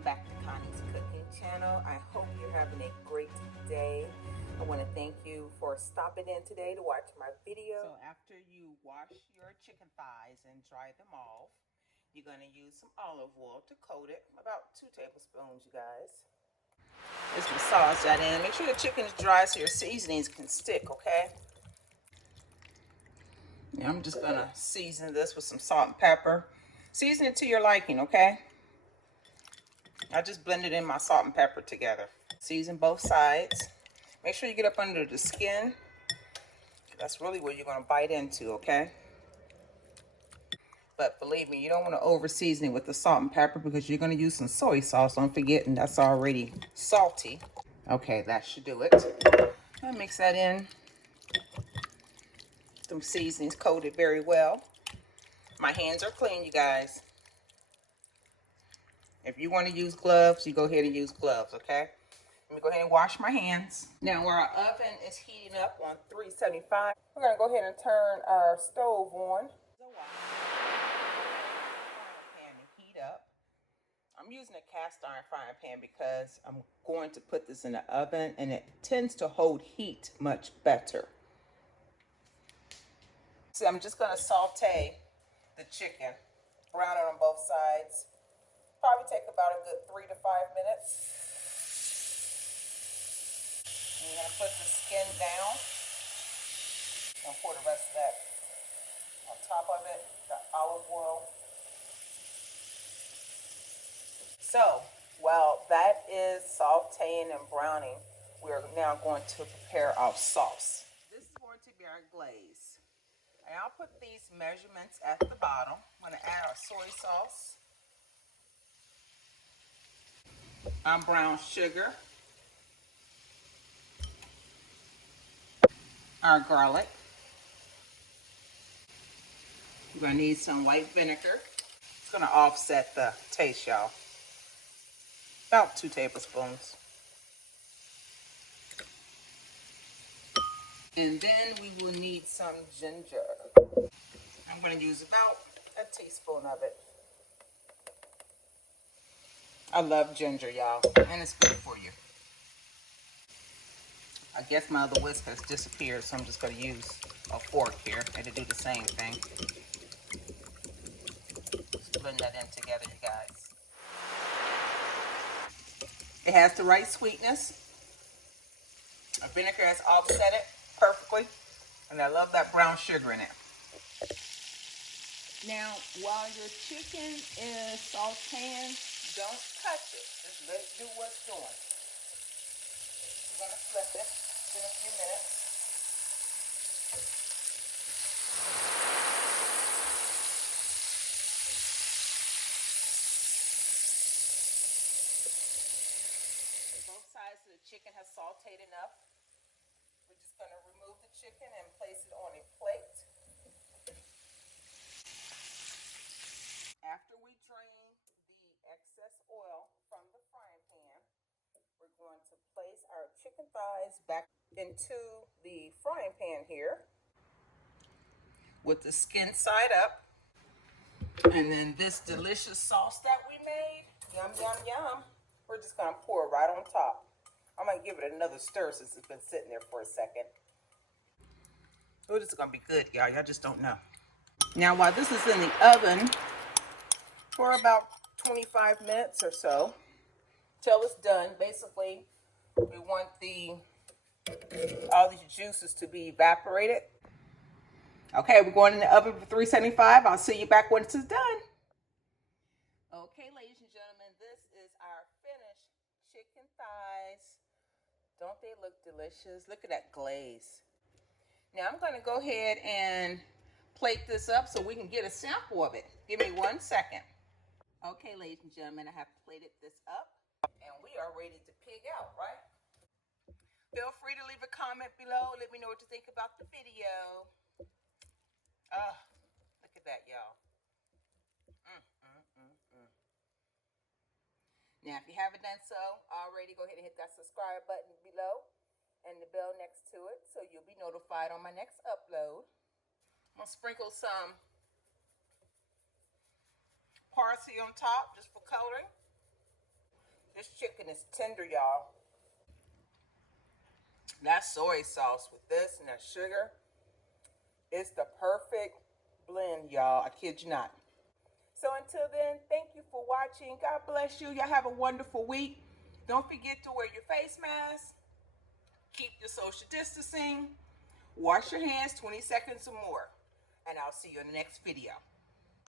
welcome back to Connie's Cooking Channel. I hope you're having a great day. I want to thank you for stopping in today to watch my video. So after you wash your chicken thighs and dry them off, you're going to use some olive oil to coat it, about 2 tablespoons, you guys. Just massage that in. Make sure the chicken is dry so your seasonings can stick, okay? Now I'm just going to season this with some salt and pepper. Season it to your liking, okay? I just blended in my salt and pepper together. Season both sides. Make sure you get up under the skin. That's really where you're going to bite into, okay? But believe me, you don't want to over season it with the salt and pepper because you're going to use some soy sauce. Don't forget, and that's already salty. Okay, that should do it. I'll mix that in. Some seasonings coated very well. My hands are clean, you guys. If you want to use gloves, you go ahead and use gloves, okay? Let me go ahead and wash my hands. Now, where our oven is heating up on 375, we're going to go ahead and turn our stove on. Pan to heat up. I'm using a cast iron frying pan because I'm going to put this in the oven, and it tends to hold heat much better. So I'm just going to saute the chicken, brown it on both sides. Probably take about a good 3 to 5 minutes. And you're going to put the skin down and pour the rest of that on top of it, the olive oil. So while that is sauteing and browning, we're now going to prepare our sauce. This is going to be our glaze. And I'll put these measurements at the bottom. I'm going to add our soy sauce, our brown sugar, our garlic. You're going to need some white vinegar. It's going to offset the taste, y'all. About 2 tablespoons. And then we will need some ginger. I'm going to use about a teaspoon of it. I love ginger, y'all, and it's good for you. I guess my other whisk has disappeared, so I'm just going to use a fork here and to do the same thing. Just blend that in together, you guys. It has the right sweetness. The vinegar has offset it perfectly, and I love that brown sugar in it. Now, while your chicken is sauteing, don't touch it. Just let it do what's doing. We're going to flip it in a few minutes. Both sides of the chicken has sauteed enough. We're just going to remove the chicken and place it on a plate. After we drain the excess oil from the frying pan, we're going to place our chicken thighs back into the frying pan here with the skin side up. And then this delicious sauce that we made, yum, yum, yum, we're just going to pour it right on top. I'm going to give it another stir since it's been sitting there for a second. Oh, this is going to be good, y'all. Y'all just don't know. Now, while this is in the oven for about 25 minutes or so, till it's done, basically, we want all these juices to be evaporated. Okay, we're going in the oven for 375. I'll see you back once it's done. Okay, ladies and gentlemen, this is our finished chicken thighs. Don't they look delicious? Look at that glaze. Now I'm going to go ahead and plate this up so we can get a sample of it. Give me 1 second. Okay, ladies and gentlemen, I have plated this up and we are ready to pig out, right? Feel free to leave a comment below. Let me know what you think about the video. Look at that, y'all. Now, if you haven't done so already, go ahead and hit that subscribe button below and the bell next to it so you'll be notified on my next upload. I'm going to sprinkle some parsley on top just for coloring. This chicken is tender, y'all. That soy sauce with this and that sugar, it's the perfect blend, y'all. I kid you not. So until then, thank you for watching. God bless you. Y'all have a wonderful week. Don't forget to wear your face mask. Keep your social distancing. Wash your hands 20 seconds or more. And I'll see you in the next video.